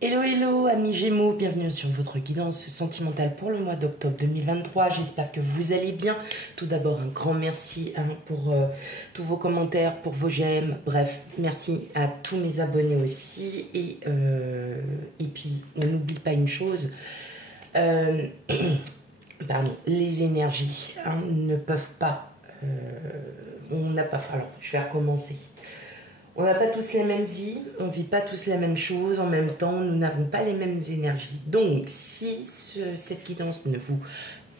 Hello hello amis Gémeaux, bienvenue sur votre guidance sentimentale pour le mois d'octobre 2023. J'espère que vous allez bien. Tout d'abord un grand merci pour tous vos commentaires, pour vos j'aime. Bref, merci à tous mes abonnés aussi. Et puis on n'oublie pas une chose, pardon, les énergies ne peuvent pas, on n'a pas, alors je vais recommencer. On n'a pas tous la même vie, on ne vit pas tous la même chose, en même temps, nous n'avons pas les mêmes énergies. Donc, si cette guidance ne vous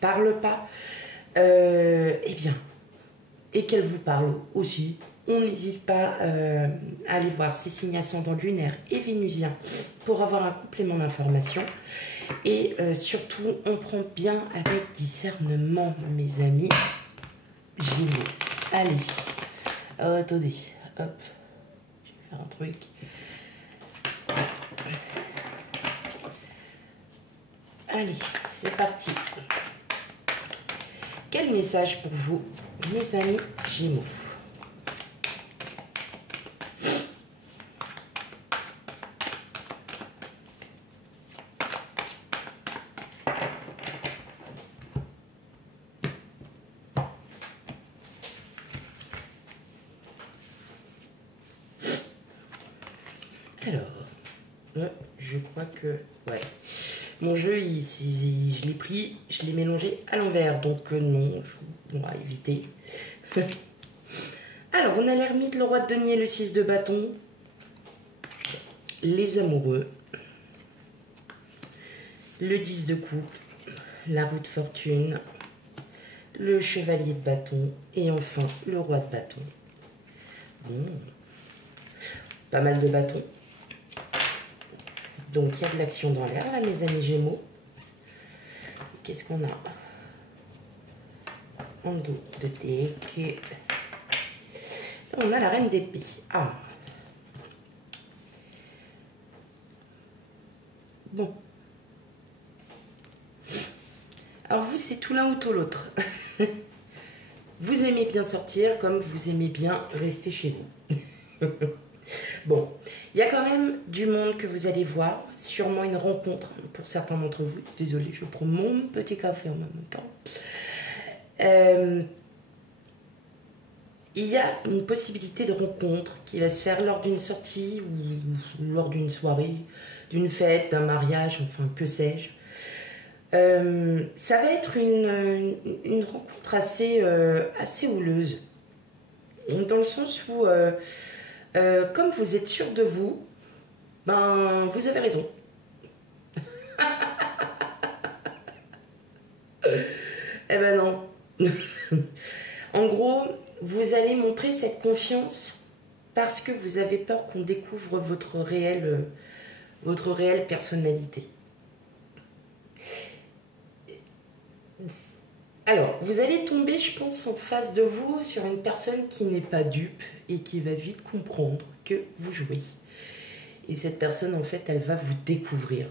parle pas, eh bien, et qu'elle vous parle aussi, on n'hésite pas à aller voir ces signes ascendants lunaires et vénusiens pour avoir un complément d'information. Et surtout, on prend bien avec discernement, mes amis Gémeaux. Allez, attendez, hop. Un truc. Allez, c'est parti. Quel message pour vous, mes amis Gémeaux? Alors, je crois que... Ouais. Mon jeu, je l'ai pris, je l'ai mélangé à l'envers. Donc non, on va éviter. Alors, on a l'ermite, le roi de denier, le 6 de bâton. Les amoureux. Le 10 de coupe. La roue de fortune. Le chevalier de bâton. Et enfin, le roi de bâton. Pas mal de bâtons. Donc, il y a de l'action dans l'air, là, mes amis Gémeaux. Qu'est-ce qu'on a en dos de deck? On a la reine d'épée. Ah. Bon. Alors, vous, c'est tout l'un ou tout l'autre. Vous aimez bien sortir comme vous aimez bien rester chez vous. Bon, il y a quand même du monde que vous allez voir, sûrement une rencontre pour certains d'entre vous. Désolée, je prends mon petit café en même temps. Il y a une possibilité de rencontre qui va se faire lors d'une sortie ou lors d'une soirée, d'une fête, d'un mariage, enfin que sais-je. Ça va être une rencontre assez houleuse, dans le sens où... comme vous êtes sûr de vous, ben vous avez raison. Eh ben non. En gros, vous allez montrer cette confiance parce que vous avez peur qu'on découvre votre réelle personnalité. Alors, vous allez tomber, je pense, en face de vous sur une personne qui n'est pas dupe et qui va vite comprendre que vous jouez. Et cette personne, en fait, elle va vous découvrir.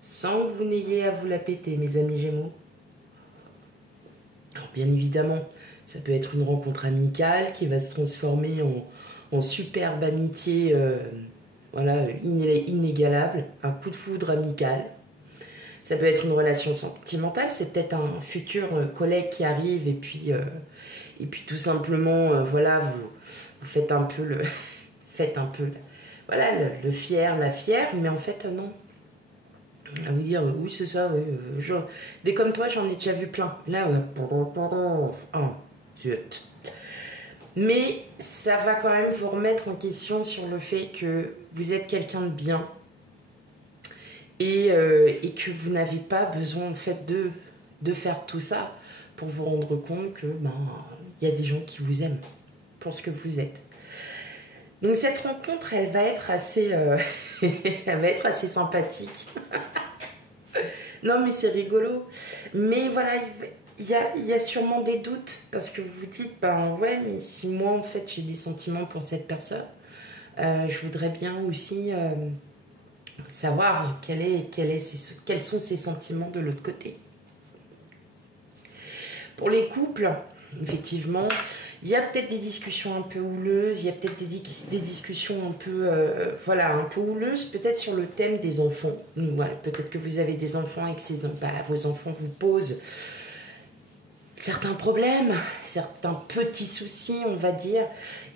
Sans que vous n'ayez à vous la péter, mes amis Gémeaux. Alors, bien évidemment, ça peut être une rencontre amicale qui va se transformer en superbe amitié voilà, inégalable, un coup de foudre amical. Ça peut être une relation sentimentale, c'est peut-être un futur collègue qui arrive et puis tout simplement, voilà, vous faites un peu voilà, le fier, la fière, mais en fait, non. À vous dire, oui, c'est ça, oui. Des comme toi, j'en ai déjà vu plein. Là, ouais. Oh, zut. Mais ça va quand même vous remettre en question sur le fait que vous êtes quelqu'un de bien et que vous n'avez pas besoin, en fait, de faire tout ça pour vous rendre compte que, ben, il y a des gens qui vous aiment pour ce que vous êtes. Donc cette rencontre, elle va être assez, elle va être assez sympathique. Non mais c'est rigolo. Mais voilà, il y a sûrement des doutes parce que vous vous dites, ben ouais, mais si moi en fait j'ai des sentiments pour cette personne, je voudrais bien aussi savoir quels sont ses sentiments de l'autre côté. Pour les couples, effectivement, il y a peut-être des discussions un peu houleuses, il y a peut-être des discussions un peu, voilà, un peu houleuses, peut-être sur le thème des enfants. Ouais, peut-être que vous avez des enfants et que vos enfants vous posent certains problèmes, certains petits soucis, on va dire,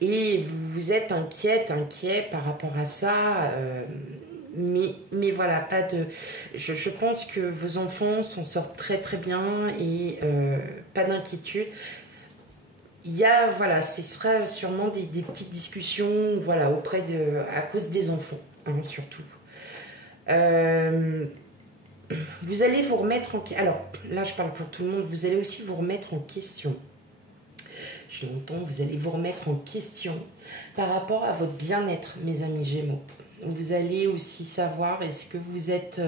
et vous êtes inquiet par rapport à ça. Mais voilà, pas de. Je pense que vos enfants s'en sortent très très bien et pas d'inquiétude. Il y a, voilà, ce sera sûrement des petites discussions, voilà, à cause des enfants, hein, surtout. Vous allez vous remettre en... Alors, là, je parle pour tout le monde. Vous allez aussi vous remettre en question. Je l'entends, vous allez vous remettre en question par rapport à votre bien-être, mes amis Gémeaux. Vous allez aussi savoir, est-ce que vous êtes,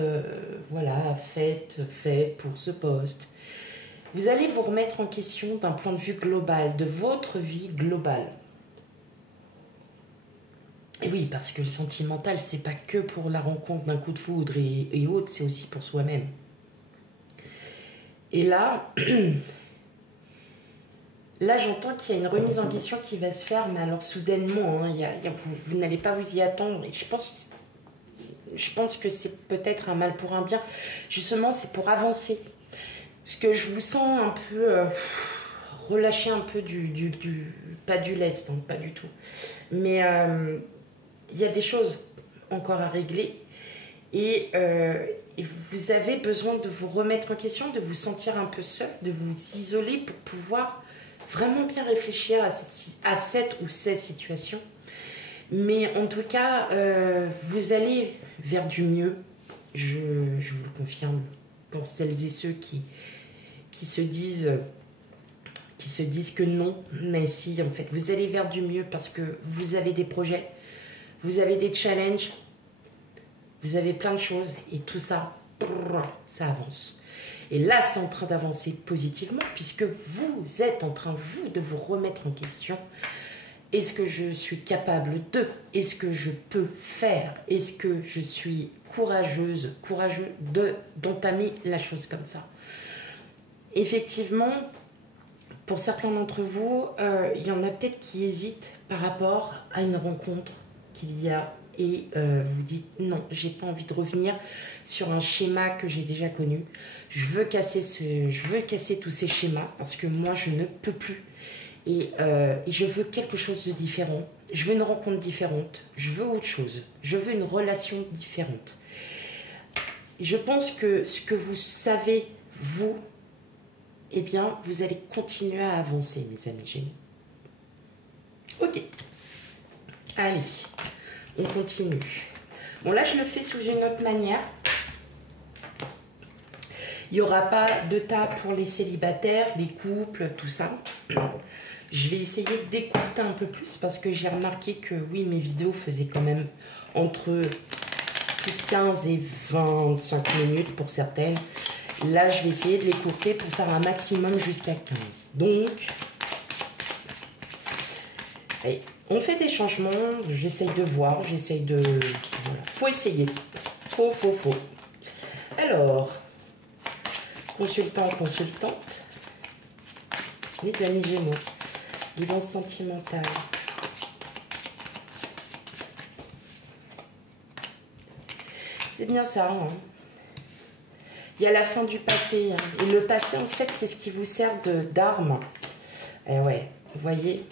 voilà, fait pour ce poste. Vous allez vous remettre en question d'un point de vue global, de votre vie globale. Et oui, parce que le sentimental, c'est pas que pour la rencontre d'un coup de foudre et autres, c'est aussi pour soi-même. Et là, là j'entends qu'il y a une remise en question qui va se faire, mais alors soudainement, hein, vous n'allez pas vous y attendre. Et je pense que c'est peut-être un mal pour un bien. Justement, c'est pour avancer. Parce que je vous sens un peu relâcher un peu pas du lest, hein, pas du tout. Mais il y a des choses encore à régler et vous avez besoin de vous remettre en question, de vous sentir un peu seul, de vous isoler pour pouvoir vraiment bien réfléchir à cette ou ces situations. Mais en tout cas, vous allez vers du mieux, je vous le confirme, pour celles et ceux qui se disent que non, mais si, en fait, vous allez vers du mieux parce que vous avez des projets, vous avez des challenges, vous avez plein de choses et tout ça, ça avance. Et là, c'est en train d'avancer positivement puisque vous êtes en train, vous, de vous remettre en question. Est-ce que je suis capable de? Est-ce que je peux faire? Est-ce que je suis courageux d'entamer la chose comme ça? Effectivement, pour certains d'entre vous, il y en a peut-être qui hésitent par rapport à une rencontre qu'il y a et vous dites non, j'ai pas envie de revenir sur un schéma que j'ai déjà connu. Je veux casser tous ces schémas parce que moi je ne peux plus et je veux quelque chose de différent. Je veux une rencontre différente. Je veux autre chose. Je veux une relation différente. Je pense que ce que vous savez, vous, eh bien, vous allez continuer à avancer, mes amis Gémeaux. Ok. Allez, on continue. Bon, là, je le fais sous une autre manière. Il n'y aura pas de tas pour les célibataires, les couples, tout ça. Je vais essayer d'écouter un peu plus parce que j'ai remarqué que, oui, mes vidéos faisaient quand même entre 15 et 25 minutes pour certaines. Là, je vais essayer de l'écouter pour faire un maximum jusqu'à 15. Donc, allez, on fait des changements. J'essaye de voir, j'essaye de... Voilà. Faut essayer. Faut. Alors, consultant, consultante. Les amis Gémeaux. Guidance sentimentale. C'est bien ça, hein. Il y a la fin du passé. Hein. Et le passé, en fait, c'est ce qui vous sert d'arme. Et ouais, vous voyez,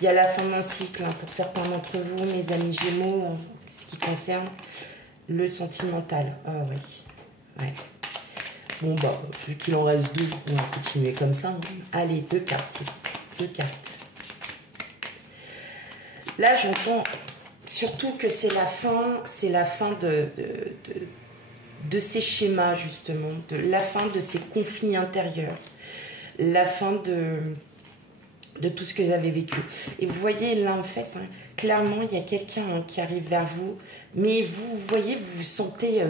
il y a la fin d'un cycle hein, pour certains d'entre vous, mes amis Gémeaux, hein, ce qui concerne le sentimental. Ah oui, ouais. Bon, bah, vu qu'il en reste 2, on va continuer comme ça. Hein. Allez, 2 cartes, c'est 2 cartes. Là, j'entends surtout que c'est la fin de ces schémas, justement, de la fin de ces conflits intérieurs, la fin de tout ce que j'avais vécu. Et vous voyez, là, en fait, hein, clairement, il y a quelqu'un hein, qui arrive vers vous, mais vous voyez, vous vous sentez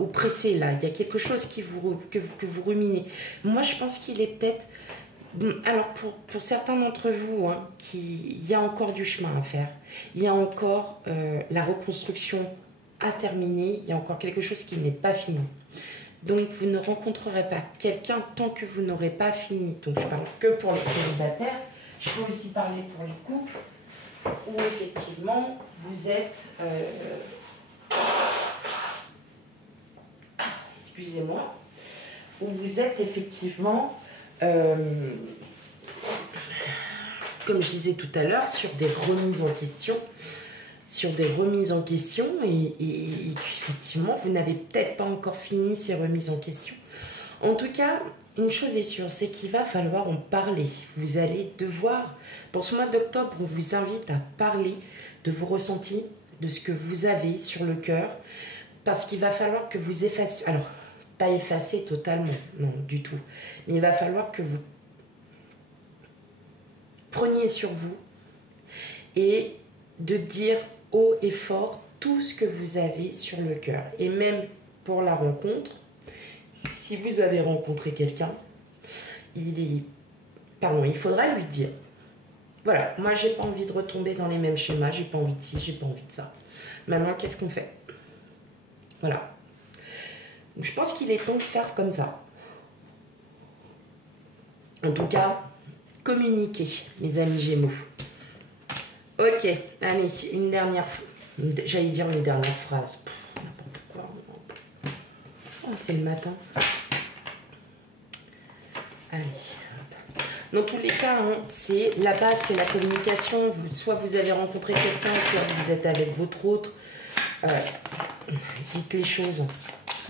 oppressé, là. Il y a quelque chose que vous ruminez. Moi, je pense qu'il est peut-être... Alors, pour certains d'entre vous, hein, il y a encore du chemin à faire. Il y a encore la reconstruction à terminer. Il y a encore quelque chose qui n'est pas fini. Donc, vous ne rencontrerez pas quelqu'un tant que vous n'aurez pas fini. Donc, je parle que pour les célibataires. Je peux aussi parler pour les couples où, effectivement, vous êtes... excusez-moi. Où vous êtes, effectivement... comme je disais tout à l'heure, sur des remises en question. Et effectivement, vous n'avez peut-être pas encore fini ces remises en question. En tout cas, une chose est sûre, c'est qu'il va falloir en parler. Vous allez devoir, pour ce mois d'octobre, on vous invite à parler de vos ressentis, de ce que vous avez sur le cœur, parce qu'il va falloir que vous effaciez, alors, pas effacer totalement, non, du tout, mais il va falloir que vous preniez sur vous et de dire haut et fort tout ce que vous avez sur le cœur. Et même pour la rencontre, si vous avez rencontré quelqu'un, il faudra lui dire, voilà, moi j'ai pas envie de retomber dans les mêmes schémas, j'ai pas envie de ci, j'ai pas envie de ça. Maintenant, qu'est-ce qu'on fait? Voilà. Donc, je pense qu'il est temps de faire comme ça. En tout cas, communiquez, mes amis Gémeaux. Ok, allez, une dernière... J'allais dire une dernière phrase. N'importe quoi. Oh, c'est le matin. Allez. Dans tous les cas, hein, c'est la base, c'est la communication. Soit vous avez rencontré quelqu'un, soit vous êtes avec votre autre. Dites les choses.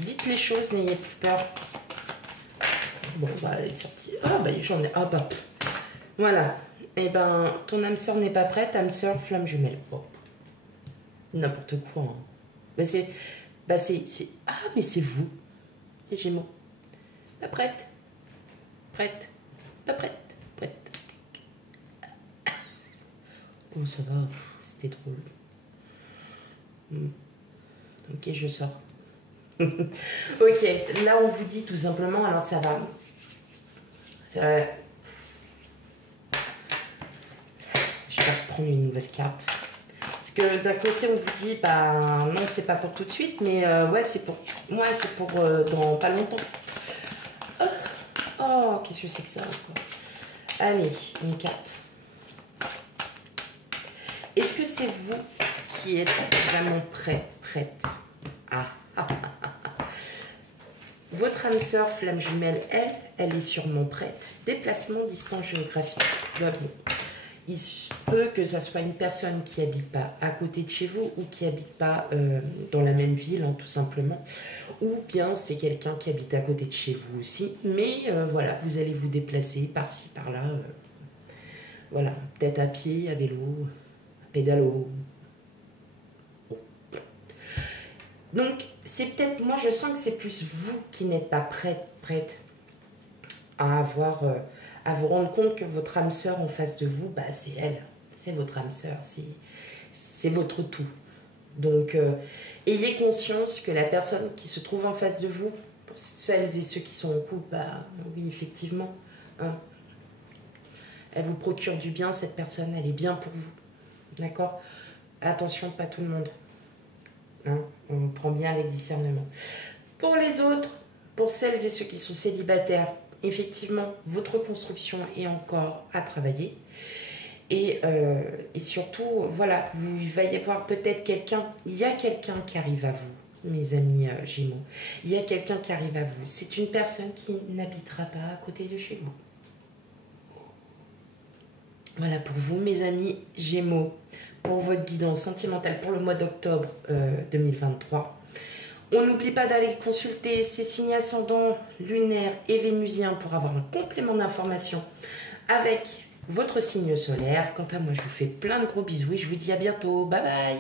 Dites les choses, n'ayez plus peur. Bon, bah, elle est sortie. Ah, bah, j'en ai... Ah, bah... Voilà. Eh ben, ton âme sœur n'est pas prête, âme sœur, flamme jumelle. Bon. N'importe quoi. Hein. Ah, mais c'est vous, les Gémeaux. Pas prête. Prête. Pas prête. Prête. Oh, ça va. C'était drôle. Ok, je sors. Ok, là, on vous dit tout simplement, alors ça va. Ça va. Je vais reprendre une nouvelle carte. Parce que d'un côté, on vous dit, bah non, c'est pas pour tout de suite, mais ouais, c'est pour moi, c'est pour dans pas longtemps. Oh, qu'est-ce que c'est que ça encore? Allez, une carte. Est-ce que c'est vous qui êtes vraiment prête? Votre âme sœur, flamme jumelle, elle est sûrement prête. Déplacement, distance géographique. Donc, il se peut que ça soit une personne qui n'habite pas à côté de chez vous ou qui n'habite pas dans la même ville, hein, tout simplement. Ou bien c'est quelqu'un qui habite à côté de chez vous aussi. Mais voilà, vous allez vous déplacer par-ci, par-là. Voilà, peut-être à pied, à vélo, à pédalo. Bon. Donc, c'est peut-être, moi je sens que c'est plus vous qui n'êtes pas prête à avoir... à vous rendre compte que votre âme sœur en face de vous, bah, c'est elle, c'est votre âme sœur, c'est votre tout. Donc, ayez conscience que la personne qui se trouve en face de vous, pour celles et ceux qui sont en couple, bah, oui, effectivement, hein, elle vous procure du bien, cette personne, elle est bien pour vous. D'accord? Attention, pas tout le monde. Hein, on prend bien avec discernement. Pour les autres, pour celles et ceux qui sont célibataires, effectivement, votre construction est encore à travailler. Et surtout, voilà, il va y avoir peut-être quelqu'un, il y a quelqu'un qui arrive à vous, mes amis Gémeaux. Il y a quelqu'un qui arrive à vous. C'est une personne qui n'habitera pas à côté de chez vous. Voilà pour vous, mes amis Gémeaux, pour votre guidance sentimentale pour le mois d'octobre 2023. On n'oublie pas d'aller consulter ses signes ascendants, lunaires et vénusiens pour avoir un complément d'information avec votre signe solaire. Quant à moi, je vous fais plein de gros bisous et je vous dis à bientôt. Bye bye!